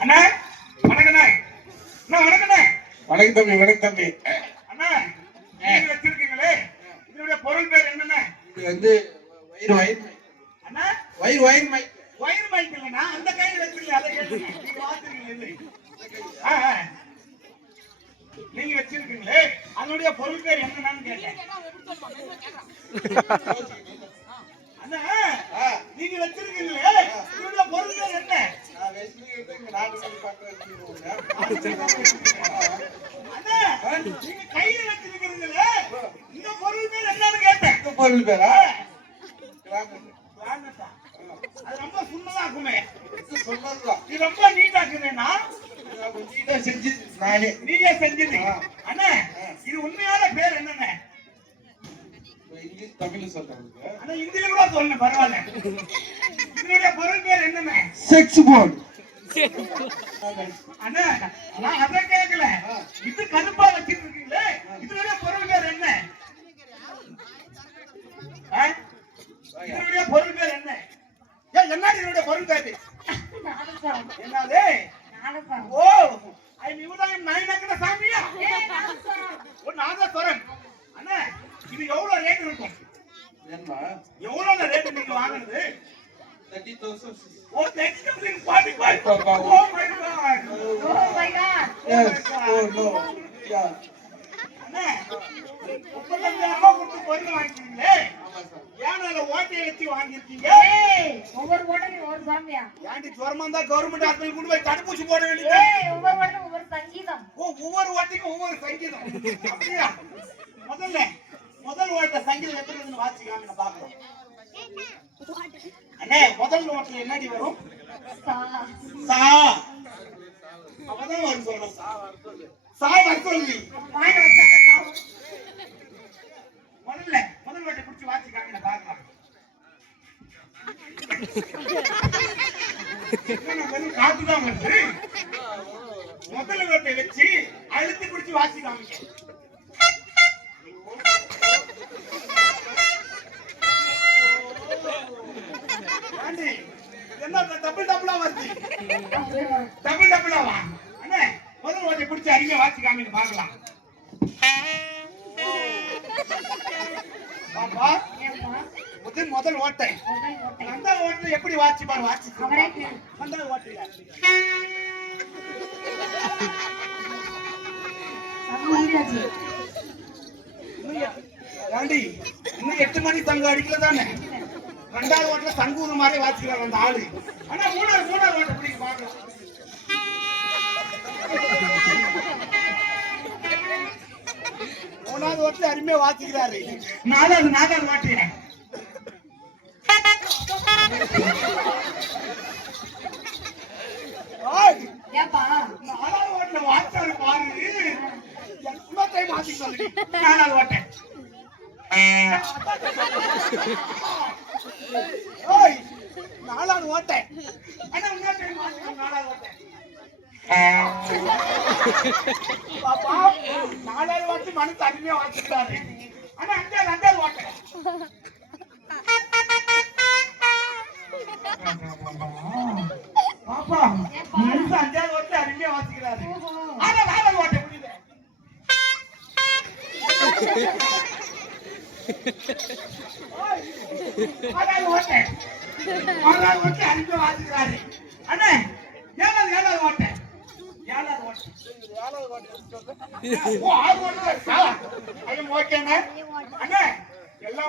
அண்ணா வணக்கண்ணே. அண்ணா வணக்கண்ணே. வணக்கம் தம்பி வணக்கம் தம்பி. அண்ணா நீங்க வச்சிருக்கீங்களே. இதனுடைய பொருள் பேர் என்னண்ணே? இது வந்து வயிறு வயிறு. அண்ணா வயிறு வயிறு மை வயிறு மைக் இல்லைண்ணா. அந்த கையில வச்சிருக்கீங்க அதை கேட்டுங்க நீங்க வாத்துறீங்க. நீங்க வச்சிருக்கீங்களே. அதனுடைய பொருள் பேர் என்னன்னு கேட்டேன் அண்ணா ஆ, நீங்க வச்சிருக்கீங்களே இதனுடைய பொருள் பேர் என்ன நான் நீங்க கையில வச்சிருக்கீங்களே இந்த பொருள் பேர் என்னன்னு கேட்டேன். இந்த பொருள் பேரா. அது ரொம்ப சுண்ணதாக்குமே. சொன்னதுதான். ரொம்ப நீட்டா செஞ்சு நானே. நீங்க செஞ்சது. அண்ணா இது உண்மையான பேர் இப்ப இங்கிலீஷ் தமிழ் சொல்றதுக்கு அண்ணா இந்தியில கூட சொல்லணும் பரவாயில்ல. இதனுடைய பொருள் பேர் என்னண்ணே? செக்ஸ் போர்டு நான் அதை கேட்கல இது கருப்பா வச்சிட்டு இருக்கீங்களே இதனுடைய பொருள் பேர் என்ன? இதனுடைய பொருள் பேர் என்ன? ஏன் என்னடி இதனுடைய பொருள் பேர்? என்னது? ஓ ஐ இவதான் நயனக்கிற சாமியா? ஓ நாதஸ்வரன் அண்ணா இது எவ்வளவு ரேட் இருக்கும்? என்ன எவ்வளவு ரேட் நீங்க வாங்குறது? Thirty thousand oh next week forty five Papa. Oh my god yes oh no yeah அண்ணா முப்பத்தஞ்சாயிரம் ரூபாய் கொடுத்து பொருள் வாங்கிக்கிறீங்களே ஏன் அதை ஓட்டையை வச்சு வாங்கியிருக்கீங்க? ஒவ்வொரு ஓட்டலையும் ஒரு சாமியா? ஏன்டி ஜுரமா இருந்தா கவர்மெண்ட் ஹாஸ்பிட்டல் கொண்டு போய் தடுப்பூசி போட வேண்டியது? ஒவ்வொரு ஓட்டலும் ஒவ்வொரு சங்கீதம். ஓ ஒவ்வொரு ஓட்டைக்கும் ஒவ்வொரு சங்கீதம். அப்படியா? முதல்ல முதல் ஓட்ட சங்கீதம் எப்படி வாசிக்காம நான் பார்க்கலாம். அண்ணே முதல் ஓட்டுல என்னடி வரும்? சா. வரும் சொல்லணும். சா சா வர சொல்லி. முதல்ல முதல் ஓட்டை பிடிச்சி என்ன வெறும் காத்துதான் வருது? முதல் ஓட்டை வச்சு அழுத்தி பிடிச்சி வாசி காமிக்க ஆண்டி, என்ன டபுள் டபுளா வருது. டபுள் டபுளா வா அண்ணே முதல் ஓட்டை பிடிச்சி அருமையா வாசி காமிக்க பார்க்கலாம் பாப்பா? முதல் ஓட்டை ஓட்டை. அந்த ஓட்டை எப்படி வாசி பாரு வாசி. அந்த சங்கீதாஜி. ஏண்டி இன்னும் எட்டு மணி தங்க அடிக்கல தானே ரெண்டாவது ஓட்டுல சங்கூர் மாதிரி வாசிக்கிறார் அந்த ஆளு. ஆனா மூணாவது மூணாவது ஓட்டை பிடிக்க பாக்கலாம் மூணாவது ஓட்டுல அருமையா வாசிக்கிறாரு. நாலாவது நாலாவது ஏப்பா? நாலாவது ஓட்டுல வாச்சாரு பாரு. டைம் வாசிக்க சொல்லி. நாலாவது ஓட்டை. நாலாவது ஓட்டை அண்ணா நாலாவது ஓட்டை பாப்பா நாலாவது வாட்டி மனசு தனிமையா வாசிக்கிறாரு அண்ணா அந்த அஞ்சாவது ஓட்டை பாப்பா மனசு அஞ்சாவது ஓட்டை அருமையா வாசிக்கிறாரு ஆனா நாலாவது ஓட்டை முடியுது ஆறாவது ஓட்டை ஆறாவது வாசிக்கிறாரு அண்ணா ஏழாவது ஏழாவது ஓட்டை ஏழாவது ஓட்டை ஓகேண்ணே